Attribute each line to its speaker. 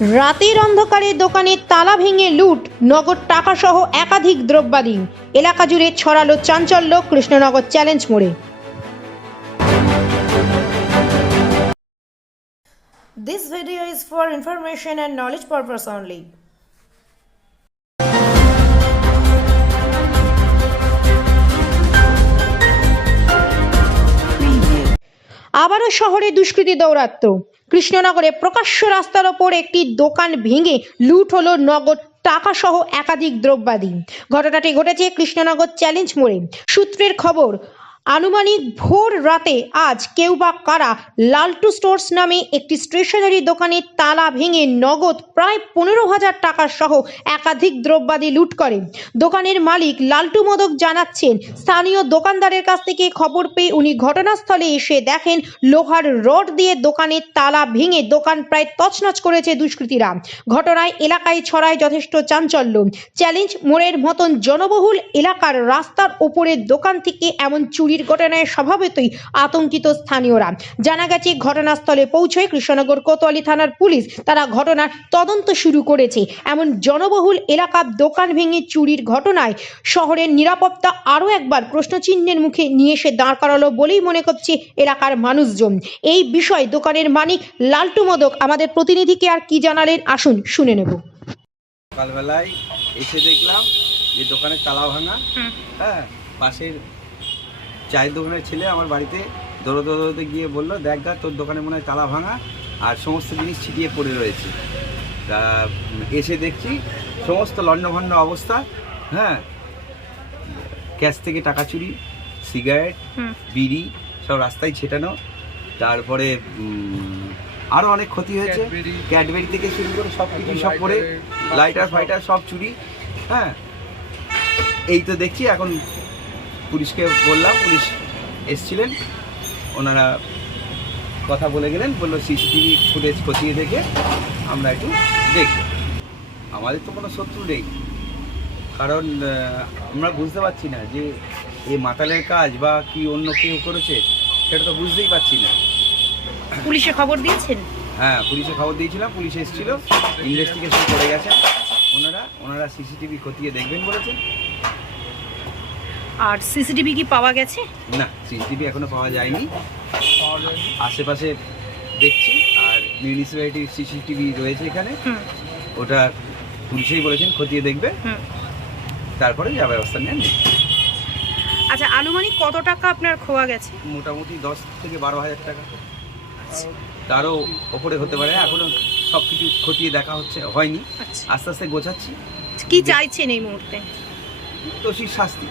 Speaker 1: রাতের অন্ধকারে দোকানের তালা ভেঙে লুট নগদ টাকা সহ একাধিক দ্রব্যাদি এলাকা জুড়ে ছড়ালো চাঞ্চল্য কৃষ্ণনগর চ্যালেঞ্জ মোড়ে। This video is for information and knowledge purpose only. আবারও শহরে দুষ্কৃতী দৌরাত্ম্য কৃষ্ণনগরে প্রকাশ্য রাস্তার ওপর একটি দোকান ভেঙে লুট হলো নগদ টাকা সহ একাধিক দ্রব্যাদি। ঘটনাটি ঘটেছে কৃষ্ণনগর চ্যালেঞ্জ মোড়ে। সূত্রের খবর আনুমানিক ভোর রাতে আজ কেউ বা কারা লালটু স্টোর্স নামে একটি স্টেশনারি দোকানে তালা ভেঙে নগদ প্রায় পনেরো হাজার টাকা সহ একাধিক দ্রব্যাদি লুট করে। দোকানের মালিক লালটু মোদক জানাচ্ছেন, স্থানীয় দোকানদারের কাছ থেকে খবর পেয়ে উনি ঘটনাস্থলে এসে দেখেন লোহার রড দিয়ে দোকানের তালা ভেঙে দোকান প্রায় তছনছ করেছে দুষ্কৃতীরা। ঘটনায় এলাকায় ছড়ায় যথেষ্ট চাঞ্চল্য। চ্যালেঞ্জ মোড়ের মতন জনবহুল এলাকার রাস্তার ওপরের দোকান থেকে এমন চুরির ঘটনায় স্বভাবতই আতঙ্কিত স্থানীয়রা। জানা গেছে ঘটনাস্থলে পৌঁছয় কৃষ্ণনগর কোতোয়ালি থানার পুলিশ তারা ঘটনার তদন্ত শুরু করেছে। এমন জনবহুল এলাকার দোকান ভেঙে চুরির ঘটনায় শহরের নিরাপত্তা আরও একবার প্রশ্নচিহ্নের মুখে নিয়ে এসে দাঁড় করালো বলেই মনে করছে এলাকার মানুষজন। এই বিষয় দোকানের মালিক লালটু মোদক আমাদের প্রতিনিধিকে আর কি জানালেন? আসুন শুনে নেব।
Speaker 2: সকালবেলায় এসে দেখলাম যে দোকানের তালা ভাঙা। হ্যাঁ পাশের চায়ের দোকানের ছেলে আমার বাড়িতে দৌড়তে দৌড়তে গিয়ে বলল দেখ গা তোর দোকানে মনে হয় তালা ভাঙা আর সমস্ত জিনিস ছিটিয়ে পড়ে রয়েছে। তা এসে দেখছি সমস্ত লণ্ডভণ্ড অবস্থা হ্যাঁ? ক্যাশ থেকে টাকা চুরি সিগারেট বিড়ি সব রাস্তায় ছেটানো। তারপরে আরও অনেক ক্ষতি হয়েছে। ক্যাডবেরি। থেকে শুরু করে সব কিছু সব করে লাইটার ফাইটার সব চুরি হ্যাঁ? এই তো দেখছি এখন পুলিশকে বললাম পুলিশ এসছিলেন। ওনারা কথা বলে গেলেন বলল সিসিটিভি ফুটেজ খতিয়ে দেখে আমরা একটু দেখি। আমাদের তো কোনো শত্রু নেই। কারণ আমরা বুঝতে পারছি না যে এই মাতালের কাজ বা কি অন্য কেউ করেছে সেটা তো বুঝতেই পারছি না।
Speaker 3: পুলিশে খবর দিয়েছেন?
Speaker 2: হ্যাঁ পুলিশে খবর দিয়েছিলাম পুলিশ এসেছিল ইনভেস্টিগেশন করে গেছেন। ওনারা ওনারা সিসিটিভি খতিয়ে দেখবেন বলেছেন।
Speaker 3: আর সিসিটিভি কি পাওয়া গেছে?
Speaker 2: না সিসিটিভি এখনও পাওয়া যায়নি। আশেপাশে দেখছি আর মিউনিসিপ্যালিটির সিসিটিভি রয়েছে এখানে। ওটা পুলিশেই বলেছেন খতিয়ে দেখবে। তারপরে যা ব্যবস্থা নেন
Speaker 3: আচ্ছা আনুমানিক কত টাকা আপনার খোয়া গেছে?
Speaker 2: মোটামুটি দশ থেকে বারো হাজার টাকা। তারও ওপরে হতে পারে। এখনও সব কিছু খতিয়ে দেখা হচ্ছে হয়নি।
Speaker 3: আচ্ছা।
Speaker 2: আস্তে আস্তে গোছাচ্ছি।
Speaker 3: কি চাইছেন এই মুহূর্তে?
Speaker 2: দোষীর শাস্তি।